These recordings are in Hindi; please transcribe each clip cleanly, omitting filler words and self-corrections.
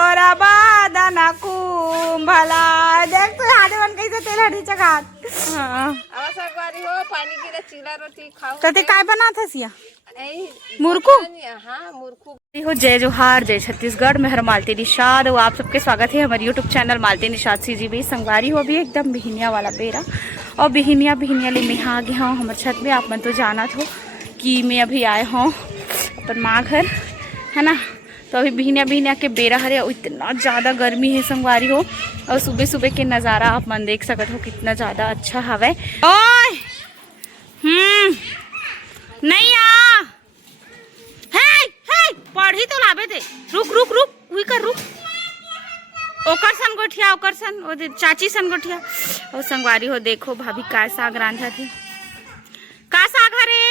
तोरा बादना कुंभला देख तू हाडे बन कैसे तेल हडीच्या घात आवाज सरकारी हो पानी की चिला रोटी खाओ तर ते काय बनात हसिया मुरकू हाँ मुरकू हो। जय जोहार, जय छत्तीसगढ़, मैं हर मालती निषाद और आप सबके स्वागत है हमारे यूट्यूब चैनल मालती निषाद सी जी भी संगवारी हो भी एकदम बिहनिया वाला बेरा और बिहनिया बिहनिया ले मैं आ गया हूँ हमारे छत में। आप मन तो जाना हो कि मैं अभी आए हूँ अपन माँ घर है ना, तो अभी बिहनिया बिहनिया के बेरा हरे और इतना ज़्यादा गर्मी है संगवारी हो और सुबह सुबह के नज़ारा आप मन देख सकते हो कितना ज़्यादा अच्छा हवा है। नहीं आ पढ़ी तो लाबे थे रुक रुक रुक हुई कर रुक ओकर सन गोठिया ओकर सन ओ चाची सन गोठिया और संगवारी हो देखो भाभी का साग रांधा थे का साग हरे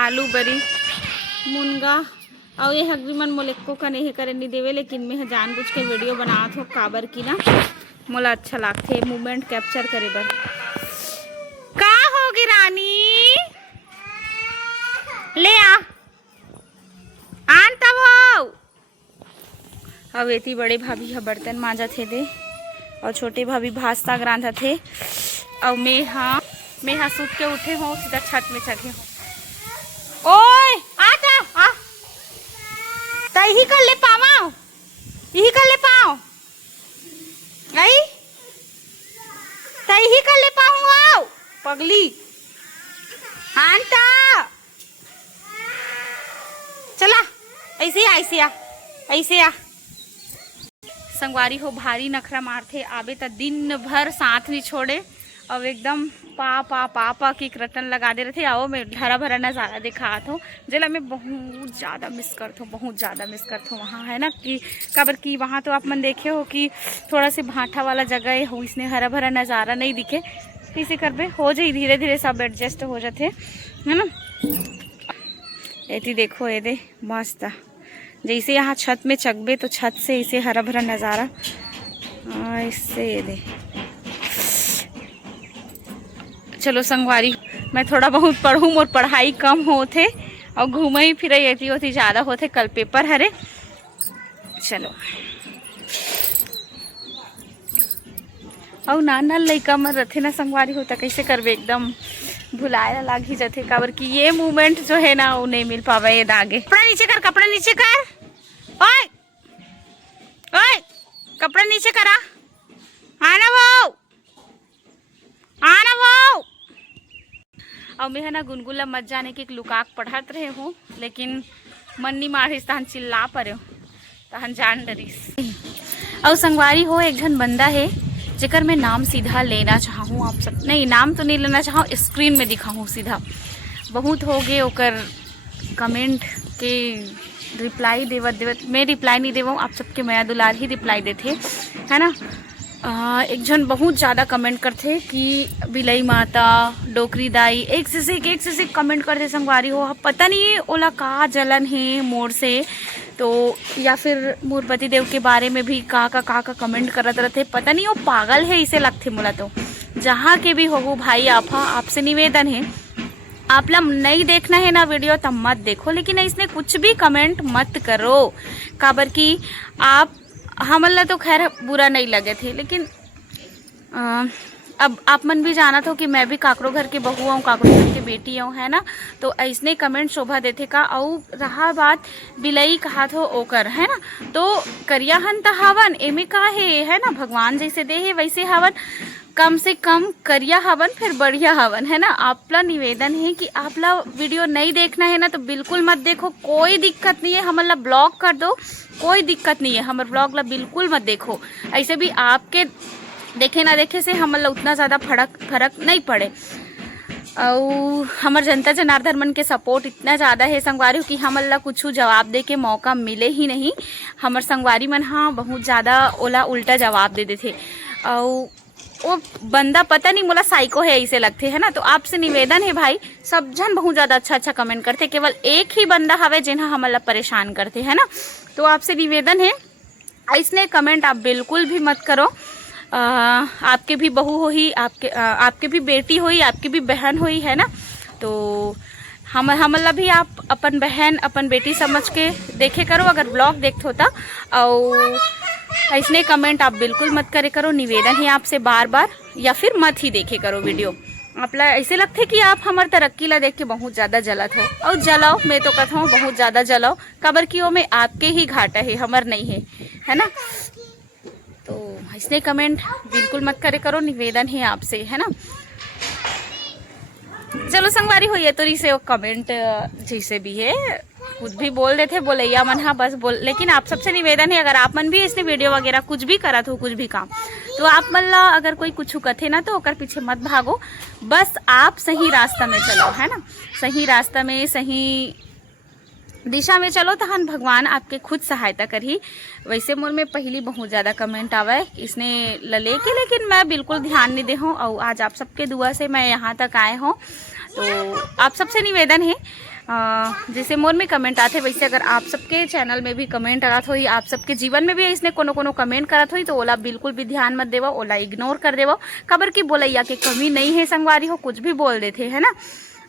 आलू बरी मुनगा और ये हगरी मन मोले को का नहीं करे नहीं देवे, लेकिन मैं जानबूझ के वीडियो बनात हो काबर की ना मोला अच्छा लगते मूवमेंट कैप्चर करे बर। का होगी रानी ले आ आन तब हो। अब एती बड़े भाभी बर्तन मांजा थे दे और छोटे भाभी भास्ता रांधा थे और मैं हाँ सूत के उठे हो सीधा छत में चढ़े हो। ओए आजा आ तही कर ले पाओ यही कर ले पाओ आई तही कर ले पाऊँ आओ पगली आंटा चला ऐसे आ संगवारी हो भारी नखरा मारते आबे तो दिन भर साथ नहीं छोड़े अब एकदम पापा की रटन लगा दे रहे थे। आओ मैं हरा भरा नज़ारा दिखात हूँ जिला मैं बहुत ज़्यादा मिस करता हूँ वहाँ है ना कि कबर की वहाँ तो आप मन देखे हो कि थोड़ा से भाटा वाला जगह हो इसने हरा भरा नज़ारा नहीं दिखे, किसी करबे हो जाए धीरे धीरे सब एडजस्ट हो जाते है ना। ऐसी देखो ये दे मस्त जैसे यहाँ छत में चकबे तो छत से इसे हरा भरा नज़ारा इससे ये दे। चलो संगवारी मैं थोड़ा बहुत पढ़ूँ और पढ़ाई कम होते और घूमे फिर ऐसी होती ज़्यादा होते, कल पेपर हरे। चलो और नाना लइका मन रथे ना संगवारी होता कैसे करबे एकदम भुलाए लाग ही जाते काबर कि ये मूवमेंट जो है ना वो नहीं मिल पावा ये आगे। कपड़ा नीचे कर ओए ओए कपड़ा नीचे करा आना वो और मैं है ना गुनगुला मत जाने की लुकाक पढ़त रहे हूँ, लेकिन मन नहीं मारिस तहन चिल्ला पड़े हो तहन जान डरिस। और संगवारी हो एक जन बंदा है जेकर मैं नाम सीधा लेना चाहूँ, आप सब नहीं नाम तो नहीं लेना चाहूँ स्क्रीन में दिखाऊँ सीधा। बहुत हो गए ओकर कमेंट के रिप्लाई देवत मैं रिप्लाई नहीं देवूँ, आप सबके मया दुलार ही रिप्लाई देते है ना। एक जन बहुत ज़्यादा कमेंट करते कि बिलई माता डोकरी दाई एक से कमेंट करते संगवारी हो। पता नहीं ओला का जलन है मोर से तो या फिर मोर पति देव के बारे में भी का कमेंट करते रहते, पता नहीं वो पागल है इसे लगते मोला। तो जहाँ के भी हो भाई आपसे निवेदन है आप लोग नहीं देखना है ना वीडियो तब मत देखो, लेकिन इसने कुछ भी कमेंट मत करो काबर की आप हमला तो खैर बुरा नहीं लगे थे, लेकिन अब आप मन भी जाना था कि मैं भी काकरो घर के बहू हूँ काकरो घर की बेटी हूँ है ना, तो ऐसने कमेंट शोभा देते का। और रहा बात बिलई कहा तो ओकर है ना, तो करिया हन तो हवन एमे का है ना, भगवान जैसे दे है वैसे हवन, कम से कम करिया हवन फिर बढ़िया हवन है ना। आपला निवेदन है कि आपला वीडियो नहीं देखना है ना तो बिल्कुल मत देखो, कोई दिक्कत नहीं है, हमला ब्लॉक कर दो कोई दिक्कत नहीं है, हमारे ब्लॉग ला बिल्कुल मत देखो। ऐसे भी आपके देखे ना देखे से हमला उतना ज़्यादा फर्क नहीं पड़े। और हमार जनता जनार्दन मन के सपोर्ट इतना ज़्यादा है संगवारी कि हमला कुछ जवाब दे के मौका मिले ही नहीं। हमार संगवारी मन हाँ बहुत ज़्यादा ओला उल्टा जवाब दे देते और वो बंदा पता नहीं मोला साइको है ऐसे लगते है ना। तो आपसे निवेदन है भाई सब जन बहुत ज़्यादा अच्छा कमेंट करते, केवल एक ही बंदा हवे जिन्हें हमला परेशान करते है ना। तो आपसे निवेदन है इसने कमेंट आप बिल्कुल भी मत करो। आपके भी बहू हो ही आपके भी बेटी हुई आपकी भी बहन हुई है ना, तो हमला भी आप अपन बहन अपन बेटी समझ के देखे करो। अगर ब्लॉग देखते होता और ऐसने कमेंट आप बिल्कुल मत करे करो। निवेदन है आपसे बार बार, या फिर मत ही देखे करो वीडियो। आपला ऐसे लगते कि आप हमार तरक्की ला देख के बहुत ज़्यादा जलत हो, और जलाओ, मैं तो कहता हूँ बहुत ज़्यादा जलाओ। काबर की वो में आपके ही घाटा है, हमार नहीं है ना। तो ऐसे कमेंट बिल्कुल मत करे करो, निवेदन है आपसे, है ना। चलो संगवारी हो, ये तो रिसे कमेंट जैसे भी है कुछ भी बोल देते बोलैया मन, हाँ बस बोल। लेकिन आप सबसे निवेदन है, अगर आप मन भी इसने वीडियो वगैरह कुछ भी करा हो, कुछ भी काम, तो आप मन ला अगर कोई कुछ कथे ना तो ओकर पीछे मत भागो। बस आप सही रास्ता में चलो, है ना। सही रास्ता में, सही दिशा में चलो तो हम भगवान आपके खुद सहायता करी। वैसे मोर में पहली बहुत ज़्यादा कमेंट आवा है इसने लले के, लेकिन मैं बिल्कुल ध्यान नहीं दे हूँ। और आज आप सबके दुआ से मैं यहाँ तक आए हूँ। तो आप सबसे निवेदन है, जैसे मोर में कमेंट आते वैसे अगर आप सबके चैनल में भी कमेंट आत हो, आप सबके जीवन में भी इसने कोनो कमेंट करत हो, तो ओला बिल्कुल भी ध्यान मत देवो, ओला इग्नोर कर देवो। खबर की बोलैया के कमी नहीं है संगवारी हो, कुछ भी बोल देते, है ना।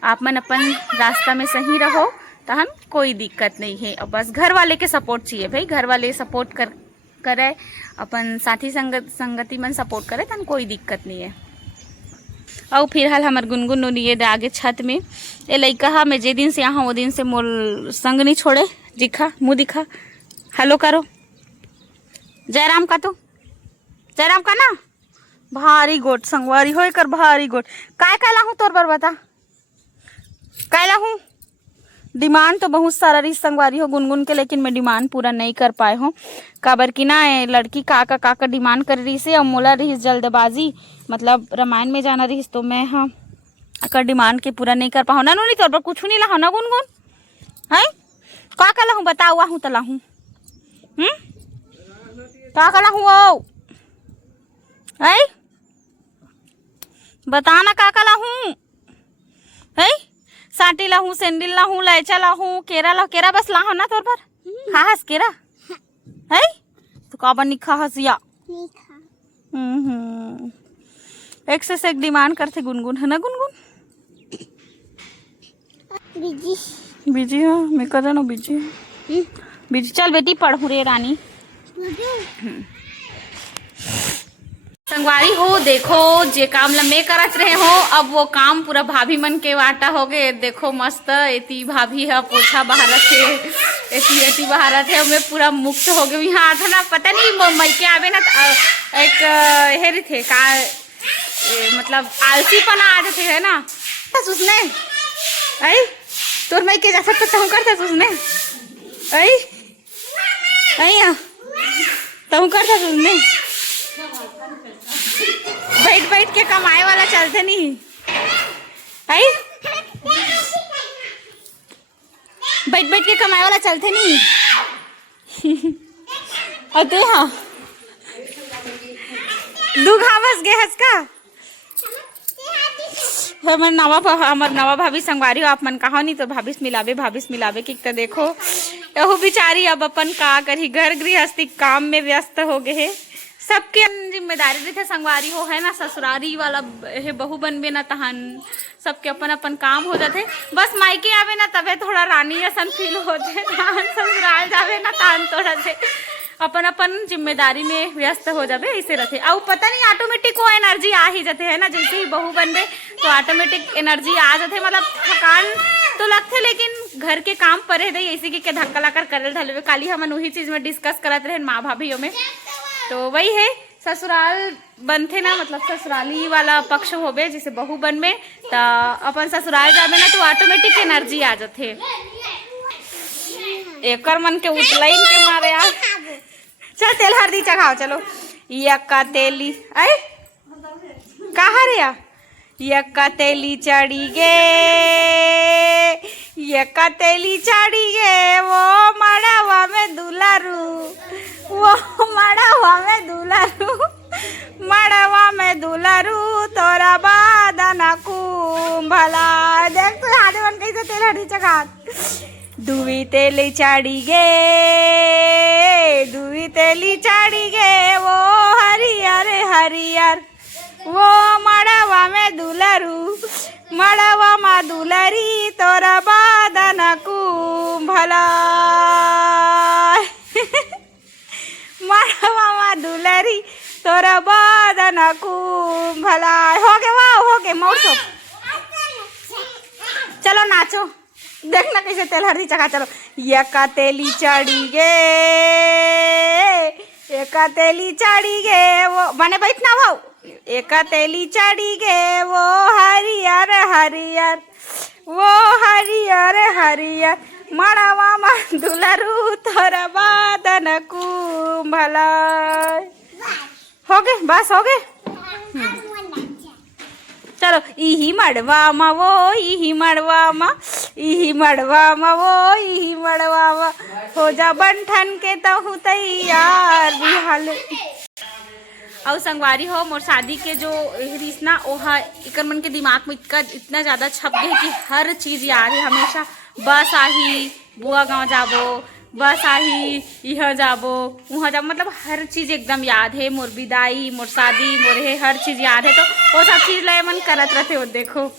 आप मन अपन रास्ता में सही रहो तो हम कोई दिक्कत नहीं है। और बस घर वाले के सपोर्ट चाहिए भाई, घर वाले सपोर्ट करे, अपन साथी संगति मन सपोर्ट करे तो कोई दिक्कत नहीं है। और फिलहाल हमार गुनगुन ये आगे छत में ये लड़का हा, मैं जे दिन से यहाँ वो दिन से मोर संग नहीं छोड़े। दिखा मुँह दिखा, हेलो करो, जयराम का, तो जयराम का ना भारी गोट संगवारी हो कर, भारी गोट काय काय लाहूँ तोर पर बता, काय लाहूँ। डिमांड तो बहुत सारा रही संगवारी हो गुनगुन के, लेकिन मैं डिमांड पूरा नहीं कर पाए हूँ। काबर की ना लड़की काका डिमांड कर रही से, और मोला रही जल्दबाजी, मतलब रामायण में जाना रही, तो मैं हाँ कर डिमांड के पूरा नहीं कर पाऊँ ना। नहीं तौर पर कुछ नहीं लाहूँ ना गुनगुन, है का लाहूँ बताओ, आहूँ तो लाहूँ का लाहूँ है, बता ना का लाहूँ है। साटी लाहूँ, सैंडल लाहूँ, लैचा लाहूँ, केरा लाहूँ, केरा बस लाहूँ ना तोर पर खास केरा है। तो काबर नहीं खास या एक से एक डिमांड करते गुनगुन, है ना गुनगुन। बिजी है, मैं कर रहा हूँ बिजी। चल बेटी पढ़ू रे रानी। संगवारी हो देखो, जे काम लम्बे करत रहे हो, अब वो काम पूरा भाभी मन के वाटा हो गए। देखो मस्त एती भाभी है पोछा बहारत है, एती बहारत है, मैं पूरा मुक्त हो गई। हाँ था ना, पता नहीं मई के आवे ना एक हेरी थे का मतलब आलसीपना आ जाते है ना उसने आई तोर मई के जा सकता तुम करता उसने आई तुम करता उसने बैठ के कमाए वाला चलते नहीं आई, बैठ के कमाए वाला चलते नहीं। और तू हाँ दू घावस गे हंस का हमर नवा भाभी संगवारी हो आप मन कहा नहीं तो भाभी मिलावे कि तो देखो यहू बिचारी अब अपन का करी, घर गृहस्थी काम में व्यस्त हो गए है। सबके जिम्मेदारी रहते संगवारी हो, है ना। ससुरारी वाला है बहू बनबे ना तहन सबके अपन अपन काम हो जाते। बस मायके आवे ना तबे थोड़ा रानी असन फील होते, तहन ससुराल जावे ना तहन थोड़ा से अपन अपन जिम्मेदारी में व्यस्त हो जाबे, ऐसे रहते। और पता नहीं ऑटोमेटिक वो एनर्जी आ ही जाते है ना, जैसे ही बहू बनबे तो ऑटोमेटिक एनर्जी आ जाते। मतलब थकान तो लगते, लेकिन घर के काम परे दे ऐसे के धक्का लाकर करल ढलवे। काली हम वही चीज में डिस्कस करते रहे माँ भाभीयों में, तो वही है ससुराल बनते ना, मतलब ससुराली वाला पक्ष होबे जैसे बहू बनबे तो अपन ससुराल जाबे ना तो ऑटोमेटिक एनर्जी आ जाते। एकर मन के उतलाइन के मारे यार, चल तेल हल्दी चढ़ाओ चलो। यक्का तेली आई कहा रे या यक्का तेली चढ़ी गे, यक्का तेली चढ़ी गे वो मड़ावा में दुलारू, वो मड़ावा में दुलारू, मड़ावा में दुलारू तोरा बादना कुंभला। देख तो हाथ बन कैसे तेल हल्दी चढ़ा। दुई तेली चढ़ी गे, दुई तेली चढ़ी गे वो हरियर हरियर, वो मड़ावा में दुलारू, मड़वा मा दुलरी तोरा बादन कुंभला मड़वा मा दुलरी तोरा बादन कुंभला। हो गए वाह हो गए मोर सो। चलो नाचो देखना कैसे तेल हल्दी चखा। चलो यका तेली चढ़ी गे एका तेली चढ़ी गे वो बने बैठना भाव। एका तेली चढ़ी गे वो हरियर हरियर वो हरियर हरियर मड़वा मा दुलरू तोरा बादन कुंभला। हो गए बस हो गए। चलो इही मड़वा मा वो इही मड़वा मा इही मड़वा मा वो इही मड़वा मा हो जा बंठन के तहु तैयार बिहाल। और संगवारी हो मोर शादी के जो रीस ना ओहा इकर मन के दिमाग में इतना ज़्यादा छप गए कि हर चीज़ याद है हमेशा। बस आही बुआ गाँव जाबो बस आही यह जाबो वहाँ जाबो मतलब हर चीज़ एकदम याद है। मोर विदाई मोर शादी मोर है हर चीज़ याद है। तो वो सब चीज़ ला मन करत रहते हो। देखो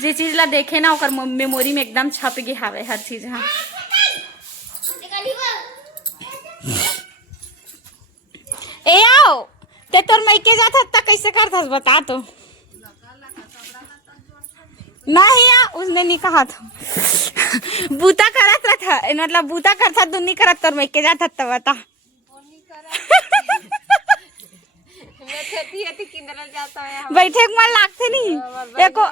जे चीज़ ला देखे ना ओकर मेमोरी में एकदम छप गए हावे हर चीज़। हाँ ए आओ ते तोर मैके जात हत्ता कैसे करथस बता तो। नहीं आ उसने नहीं कहा था बूता करत रहा मतलब बूता करता दुनी करत तोर मैके जात हत्ता बता। बैठे मन लागते नहीं एको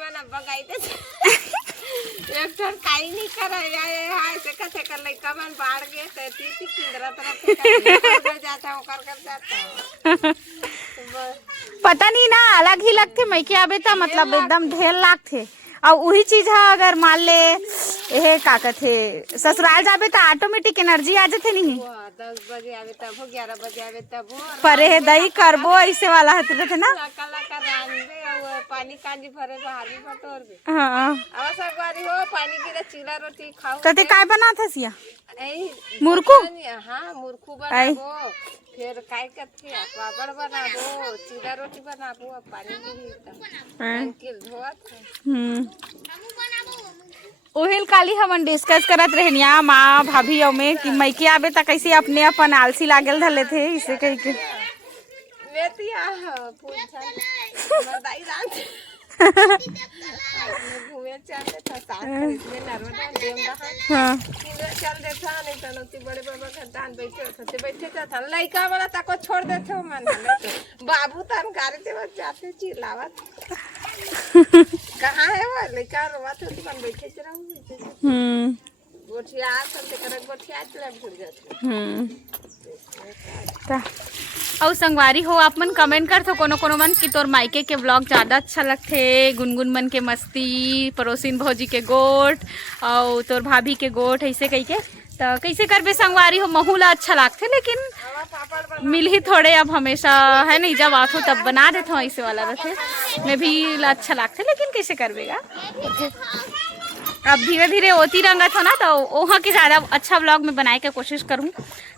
एक ठन काई नहीं करे हाय से कथे कर लइका मन बाढ़ गए ते ती किंदरा तरफ जाता ओकर कर जाता। पता नहीं ना अलग ही लगते मैके आबे ता मतलब एकदम ढेर लागते। और वही चीज है अगर मान ले ये का कथे ससुराल जाबे तो ऑटोमेटिक एनर्जी आ जाते नहीं। 10 बजे आवे तब 11 बजे आवे तब परे है दही करबो ऐसे वाला है तो ना कला का रांदे और पानी कांजी भरे बाहर भी बटोर दे। हां अब सरकारी हो पानी की चीला रोटी खाओ तो ते काय बना था सिया ए मुरकू। हां मुरकू बनाबो फिर काय करथे पापड़ बनाबो चीला रोटी बनाबो पानी की धोत। ओहिल काली हमन डिस्कस करत रहनिया माँ भाभी और में कि मैके आबे त कैसे अपने अपन आलसी लागल धले थे इसे कह के लेतिया पूछा दाई रात घूमे चले था साथ खरीदने नर्मदा डेम रहा। हां चल देथा नहीं तो नती बड़े बाबा का दान बैठे था लइका वाला ताको छोड़ देथे हो मन बाबू तन गाड़ी से जाते चिल्लावत कहाँ है वो लइका रोवत होती बन बैठे च रहूं गोठिया सब करे गोठिया चले भूल जाते। और संगवारी हो आप मन कमेंट कर तो कोनो मन कि तोर मायके के ब्लॉग ज़्यादा अच्छा लगते गुनगुन मन के मस्ती पड़ोसिन भौजी के गोट और तोर भाभी के गोट ऐसे कही के तो कैसे करबे संगवारी हो महूला अच्छा लगते लेकिन मिल ही थोड़े अब हमेशा है नहीं जब आतो तब बना देता हूँ ऐसे वाला रहते मैं भी अच्छा लगते लेकिन कैसे करबेगा। अब धीरे धीरे होती रंगत हो ना तो वहाँ के ज़्यादा अच्छा ब्लॉग में बनाए के कोशिश करूँ।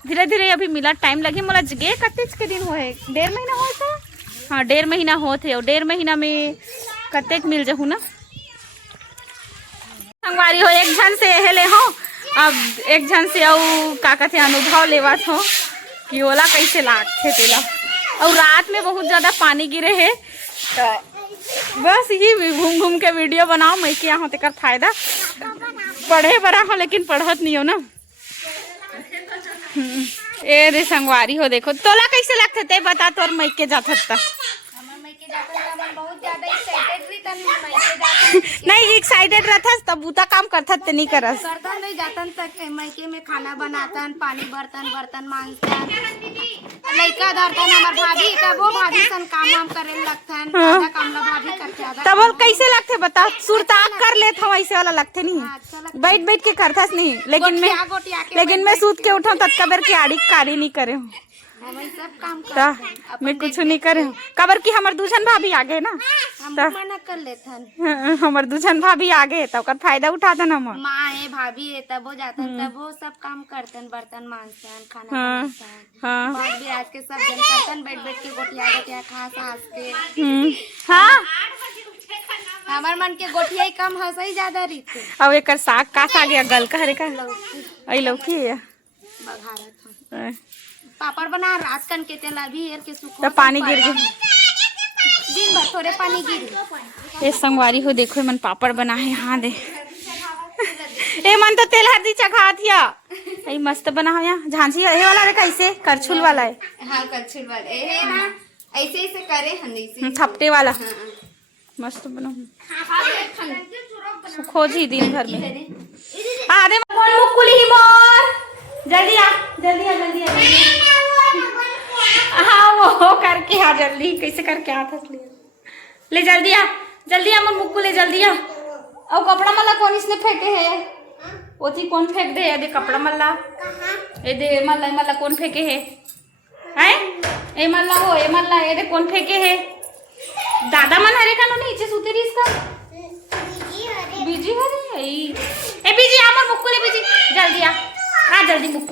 धीरे धीरे अभी मिला टाइम लगे मोला गे कतेक के दिन हो 1.5 महीना हो था। हाँ 1.5 महीना होते और 1.5 महीना में कतेक मिल जाऊँ ना संगवारी हो। एक झन से हेले हो अब एक झन से का कहते अनुभव लेवत हो कि ओला कैसे लागते तेला। और रात में बहुत ज़्यादा पानी गिरे है तो बस यही घूम घूम के वीडियो बनाओ मैं कि यहाँ तक फायदा पढ़े बड़ा हो लेकिन पढ़त नहीं हो ना। ए रे संगवारी हो देखो तोला कैसे लगते ते बता तोर मैके जात हत्ता नहीं एक्साइटेड रहथस तब बूता काम करथत ते नहीं करस करतन नहीं जातन तक मैके में खाना बनातन पानी बर्तन मांगतन लइका धरतन हमर भाभी तब वो भाभी सन काम करे लगतन आधा काम ला भाभी करते आधा तब कैसे लगते बता सुरताक कर लेत हो ऐसे वाला लगते नहीं बैठ बैठ के करथस नहीं लेकिन मैं सूत के उठा तब कबर की आड़ी कारी नहीं करे हम ही सब काम ता करते हैं। मैं कुछ नहीं करे हूँ कबर की हमर दूजन भाभी आगे ना हम ता मना कर लेथन। हमर दूजन भाभी आगे तो ओकर फायदा उठातन हम। माँ है भाभी है तब वो जातन तब वो सब काम करतन, बर्तन मांजतन, खाना हाँ बनातन। हाँ बात भी आज के सब जन करतन, बैठ बैठ के गोटिया गोटिया खा सास के। हाँ हमार मन के गोटिया ही कम हंस ही ज्यादा रीते अब एक साग का साग या गल का हरे का आई लौकी है बघारत हूँ। पापड़ बना रात कन के तेल अभी एर के सुखो तो पानी गिर गया दिन भर थोड़े पानी गिर। ये संगवारी हो देखो मन पापड़ बना है हाँ दे ए मन तो तेल हल्दी चखा थिया आई मस्त बना हो यहाँ झांसी ये वाला रे कैसे करछुल वाला है। हाँ कच्छुल वाले है ना, ऐसे ऐसे करे हंदी से थपटे वाला मस्त बना खोज ही दिन भर में आ दे कौन मुकुल ही मोर जल्दी आ जल्दी आ जल्दी आ हाँ वो करके आ जल्दी कैसे करके आ था ले जल्दी आ मोर मुक्कू ले जल्दी आ और कपड़ा मल्ला कौन इसने फेंके है ओती कौन फेंक दे दे कपड़ा मल्ला ए दे मल्ला कौन फेंके है हैं ए मल्ला हो ए मल्ला ए दे कौन फेंके है दादा मन हरे का नीचे सूते रही इसका बीजी हरे ए बीजी आ मोर मुक्कू ले बीजी जल्दी आ जल्दी मुक्कू